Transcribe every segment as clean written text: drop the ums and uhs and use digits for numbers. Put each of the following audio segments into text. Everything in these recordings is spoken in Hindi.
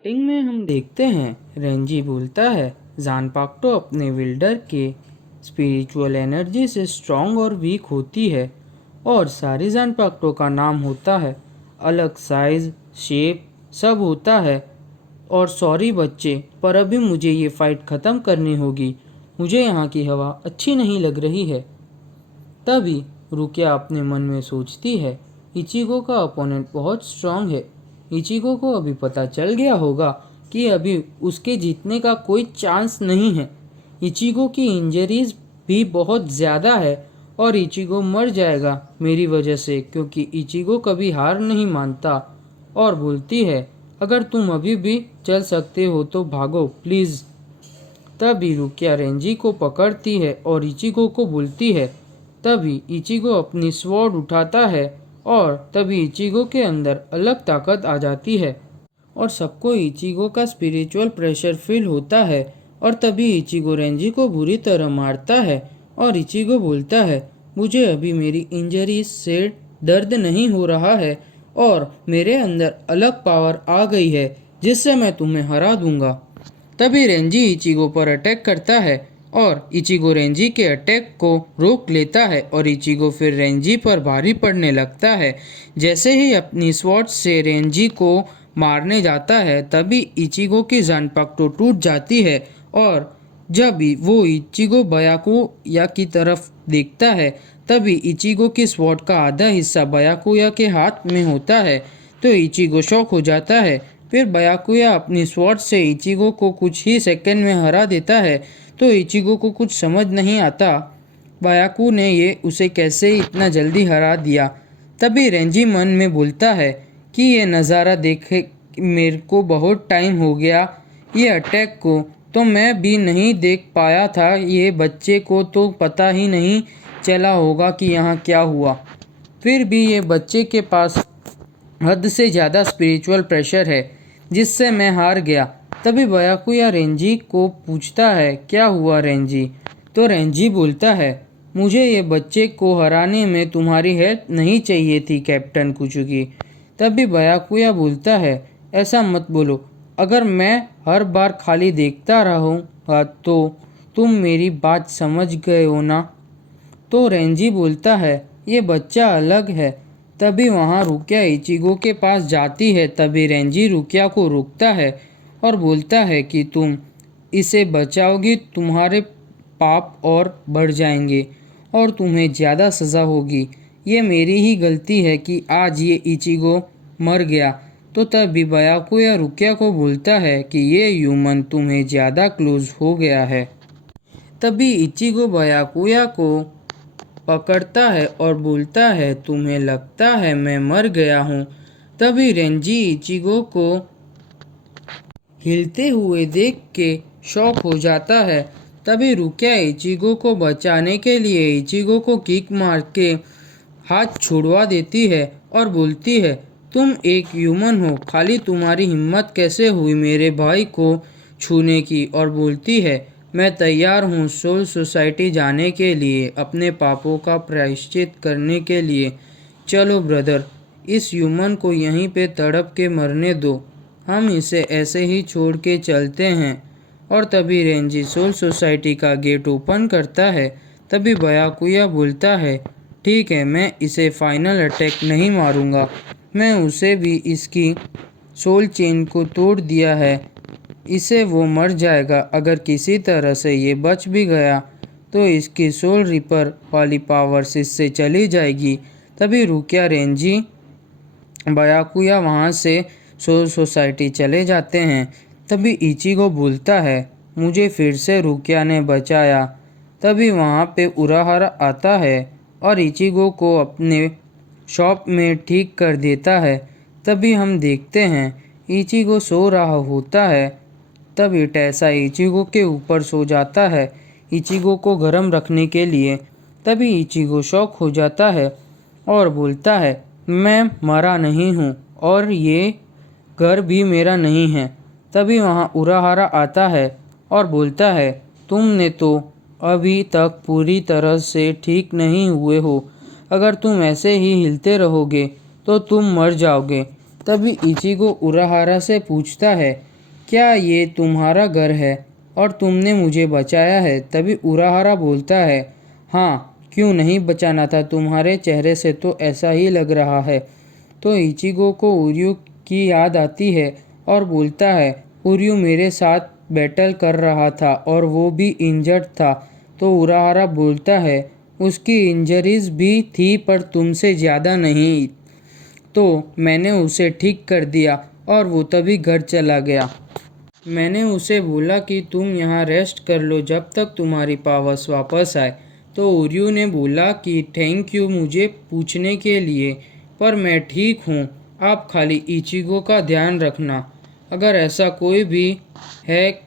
स्टार्टिंग में हम देखते हैं रेंजी बोलता है जानपाक्टो अपने विल्डर के स्पिरिचुअल एनर्जी से स्ट्रॉन्ग और वीक होती है और सारी जानपाक्टो का नाम होता है, अलग साइज शेप सब होता है। और सॉरी बच्चे, पर अभी मुझे ये फाइट ख़त्म करनी होगी, मुझे यहाँ की हवा अच्छी नहीं लग रही है। तभी रुकिया अपने मन में सोचती है इचिगो का अपोनेंट बहुत स्ट्रांग है। इचिगो को अभी पता चल गया होगा कि अभी उसके जीतने का कोई चांस नहीं है। इचिगो की इंजरीज भी बहुत ज़्यादा है और इचिगो मर जाएगा मेरी वजह से, क्योंकि इचिगो कभी हार नहीं मानता। और बोलती है अगर तुम अभी भी चल सकते हो तो भागो प्लीज़। तभी रुकिया रेंजी को पकड़ती है और इचिगो को बोलती है। तभी इचिगो अपनी स्वॉर्ड उठाता है और तभी इचिगो के अंदर अलग ताकत आ जाती है और सबको इचिगो का स्पिरिचुअल प्रेशर फील होता है। और तभी इचिगो रेंजी को बुरी तरह मारता है और इचिगो बोलता है मुझे अभी मेरी इंजरी से दर्द नहीं हो रहा है और मेरे अंदर अलग पावर आ गई है जिससे मैं तुम्हें हरा दूंगा। तभी रेंजी इचिगो पर अटैक करता है और इचिगो रेंजी के अटैक को रोक लेता है और इचिगो फिर रेंजी पर भारी पड़ने लगता है। जैसे ही अपनी स्वॉर्ड से रेंजी को मारने जाता है तभी इचिगो की जानपाक्टो टूट जाती है और जब वो इचिगो बयाकुया की तरफ देखता है तभी इचिगो की स्वॉर्ड का आधा हिस्सा बयाकुया के हाथ में होता है तो इचिगो शॉक हो जाता है। फिर बयाकुया अपनी स्वॉर्ड से इचिगो को कुछ ही सेकंड में हरा देता है तो इचिगो को कुछ समझ नहीं आता बयाकू ने ये उसे कैसे इतना जल्दी हरा दिया। तभी रेंजी मन में बोलता है कि ये नज़ारा देखे मेरे को बहुत टाइम हो गया, ये अटैक को तो मैं भी नहीं देख पाया था, ये बच्चे को तो पता ही नहीं चला होगा कि यहाँ क्या हुआ। फिर भी ये बच्चे के पास हद से ज़्यादा स्पिरिचुअल प्रेशर है जिससे मैं हार गया। तभी बयाकुया रेंजी को पूछता है क्या हुआ रेंजी। तो रेंजी बोलता है मुझे ये बच्चे को हराने में तुम्हारी हेल्प नहीं चाहिए थी कैप्टन कुचुकी। तभी बयाकुया बोलता है ऐसा मत बोलो, अगर मैं हर बार खाली देखता रहूँगा तो तुम मेरी बात समझ गए हो ना। तो रेंजी बोलता है ये बच्चा अलग है। तभी वहाँ रुकिया इचिगो के पास जाती है। तभी रेंजी रुकिया को रोकता है और बोलता है कि तुम इसे बचाओगी तुम्हारे पाप और बढ़ जाएंगे और तुम्हें ज़्यादा सज़ा होगी। ये मेरी ही गलती है कि आज ये इचिगो मर गया। तो तभी बयाकुया रुकिया को बोलता है कि ये ह्यूमन तुम्हें ज़्यादा क्लोज हो गया है। तभी इचिगो बयाकुया को पकड़ता है और बोलता है तुम्हें लगता है मैं मर गया हूँ। तभी रेंजी इचिगो को हिलते हुए देख के शॉक हो जाता है। तभी रुकिया इचिगो को बचाने के लिए इचिगो को किक मार के हाथ छुड़वा देती है और बोलती है तुम एक ह्यूमन हो, खाली तुम्हारी हिम्मत कैसे हुई मेरे भाई को छूने की। और बोलती है मैं तैयार हूँ सोल सोसाइटी जाने के लिए, अपने पापों का प्रायश्चित करने के लिए। चलो ब्रदर, इस ह्यूमन को यहीं पे तड़प के मरने दो, हम इसे ऐसे ही छोड़ के चलते हैं। और तभी रेंजी सोल सोसाइटी का गेट ओपन करता है। तभी बयाकुया बोलता है ठीक है, मैं इसे फाइनल अटैक नहीं मारूंगा, मैं उसे भी इसकी सोल चेन को तोड़ दिया है, इसे वो मर जाएगा। अगर किसी तरह से ये बच भी गया तो इसकी सोल रिपर वाली पावर्स इससे चली जाएगी। तभी रुकिया रेंजी बयाकुया वहाँ से सोल सोसाइटी चले जाते हैं। तभी इचिगो बोलता है मुझे फिर से रुकिया ने बचाया। तभी वहाँ पे उराहारा आता है और इचिगो को अपने शॉप में ठीक कर देता है। तभी हम देखते हैं इचिगो सो रहा होता है। तभी टैसा इचिगो के ऊपर सो जाता है इचिगो को गर्म रखने के लिए। तभी इचिगो शॉक हो जाता है और बोलता है मैं मरा नहीं हूँ और ये घर भी मेरा नहीं है। तभी वहाँ उराहारा आता है और बोलता है तुमने तो अभी तक पूरी तरह से ठीक नहीं हुए हो, अगर तुम ऐसे ही हिलते रहोगे तो तुम मर जाओगे। तभी इचिगो उराहारा से पूछता है क्या ये तुम्हारा घर है और तुमने मुझे बचाया है? तभी उराहारा बोलता है, हाँ, क्यों नहीं बचाना था, तुम्हारे चेहरे से तो ऐसा ही लग रहा है। तो इचिगो को उर्यू की याद आती है और बोलता है, उर्यू मेरे साथ बैटल कर रहा था और वो भी इंजर्ड था। तो उराहारा बोलता है, उसकी इंजरीज भी थी पर तुमसे ज़्यादा नहीं, तो मैंने उसे ठीक कर दिया और वो तभी घर चला गया। मैंने उसे बोला कि तुम यहाँ रेस्ट कर लो जब तक तुम्हारी पावर्स वापस आए। तो उर्यू ने बोला कि थैंक यू मुझे पूछने के लिए, पर मैं ठीक हूँ, आप खाली इचिगो का ध्यान रखना। अगर ऐसा कोई भी है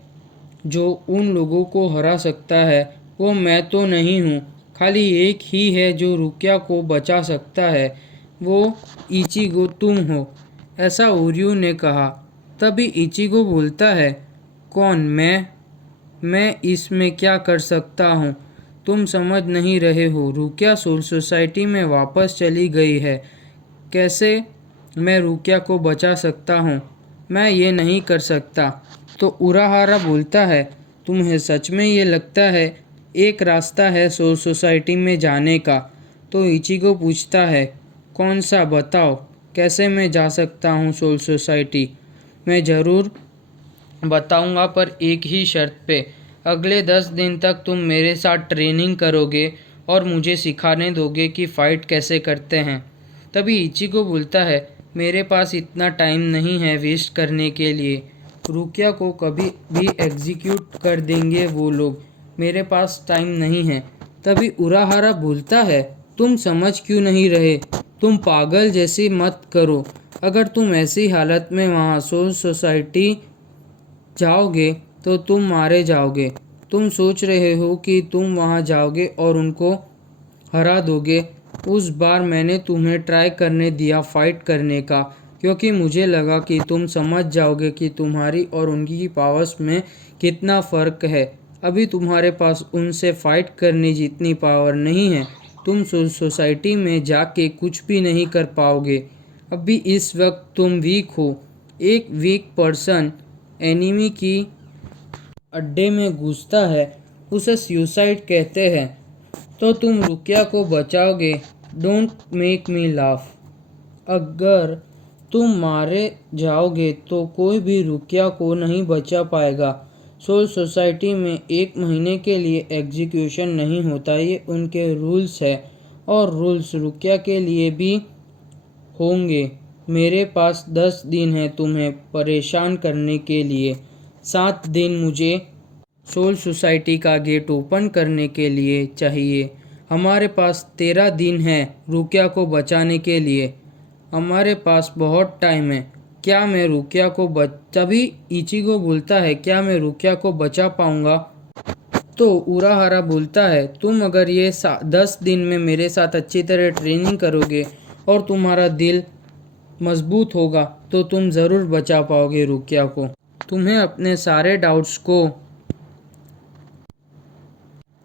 जो उन लोगों को हरा सकता है, वो मैं तो नहीं हूँ। खाली एक ही है जो रुकिया को बचा सकता है, वो इचिगो तुम हो, ऐसा उर्यू ने कहा। तभी इचिगो बोलता है, कौन मैं इसमें क्या कर सकता हूँ? तुम समझ नहीं रहे हो, रुकिया सोल सोसाइटी में वापस चली गई है। कैसे मैं रुकिया को बचा सकता हूँ? मैं ये नहीं कर सकता। तो उराहारा बोलता है, तुम्हें सच में ये लगता है एक रास्ता है सोल सोसाइटी में जाने का? तो इचिगो पूछता है, कौन सा, बताओ, कैसे मैं जा सकता हूँ सोल सोसाइटी? मैं ज़रूर बताऊंगा, पर एक ही शर्त पे। अगले 10 दिन तक तुम मेरे साथ ट्रेनिंग करोगे और मुझे सिखाने दोगे कि फ़ाइट कैसे करते हैं। तभी इचिगो बोलता है, मेरे पास इतना टाइम नहीं है वेस्ट करने के लिए। रुकिया को कभी भी एग्जीक्यूट कर देंगे वो लोग, मेरे पास टाइम नहीं है। तभी उराहारा बोलता है, तुम समझ क्यों नहीं रहे? तुम पागल जैसी मत करो। अगर तुम ऐसी हालत में वहाँ सोल सोसाइटी जाओगे तो तुम मारे जाओगे। तुम सोच रहे हो कि तुम वहाँ जाओगे और उनको हरा दोगे। उस बार मैंने तुम्हें ट्राई करने दिया फाइट करने का, क्योंकि मुझे लगा कि तुम समझ जाओगे कि तुम्हारी और उनकी पावर्स में कितना फ़र्क है। अभी तुम्हारे पास उनसे फाइट करने जितनी पावर नहीं है। तुम सोसाइटी में जाके कुछ भी नहीं कर पाओगे। अभी इस वक्त तुम वीक हो। एक वीक पर्सन एनिमी की अड्डे में घुसता है, उसे सुसाइड कहते हैं। तो तुम रुकिया को बचाओगे? Don't make me laugh. अगर तुम मारे जाओगे तो कोई भी रुकिया को नहीं बचा पाएगा। सोल सोसाइटी में 1 महीने के लिए एग्जीक्यूशन नहीं होता, ये उनके रूल्स है, और रूल्स रुकिया के लिए भी होंगे। मेरे पास 10 दिन है तुम्हें परेशान करने के लिए। 7 दिन मुझे सोल सोसाइटी का गेट ओपन करने के लिए चाहिए। हमारे पास 13 दिन है रुकिया को बचाने के लिए। हमारे पास बहुत टाइम है। क्या मैं रुकिया को तभी इचिगो बोलता है, क्या मैं रुकिया को बचा पाऊंगा? तो उराहारा बोलता है, तुम अगर ये 10 दिन में मेरे साथ अच्छी तरह ट्रेनिंग करोगे और तुम्हारा दिल मजबूत होगा तो तुम ज़रूर बचा पाओगे रुकिया को। तुम्हें अपने सारे डाउट्स को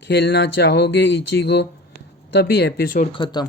खेलना चाहोगे इचिगो? तभी एपिसोड ख़त्म।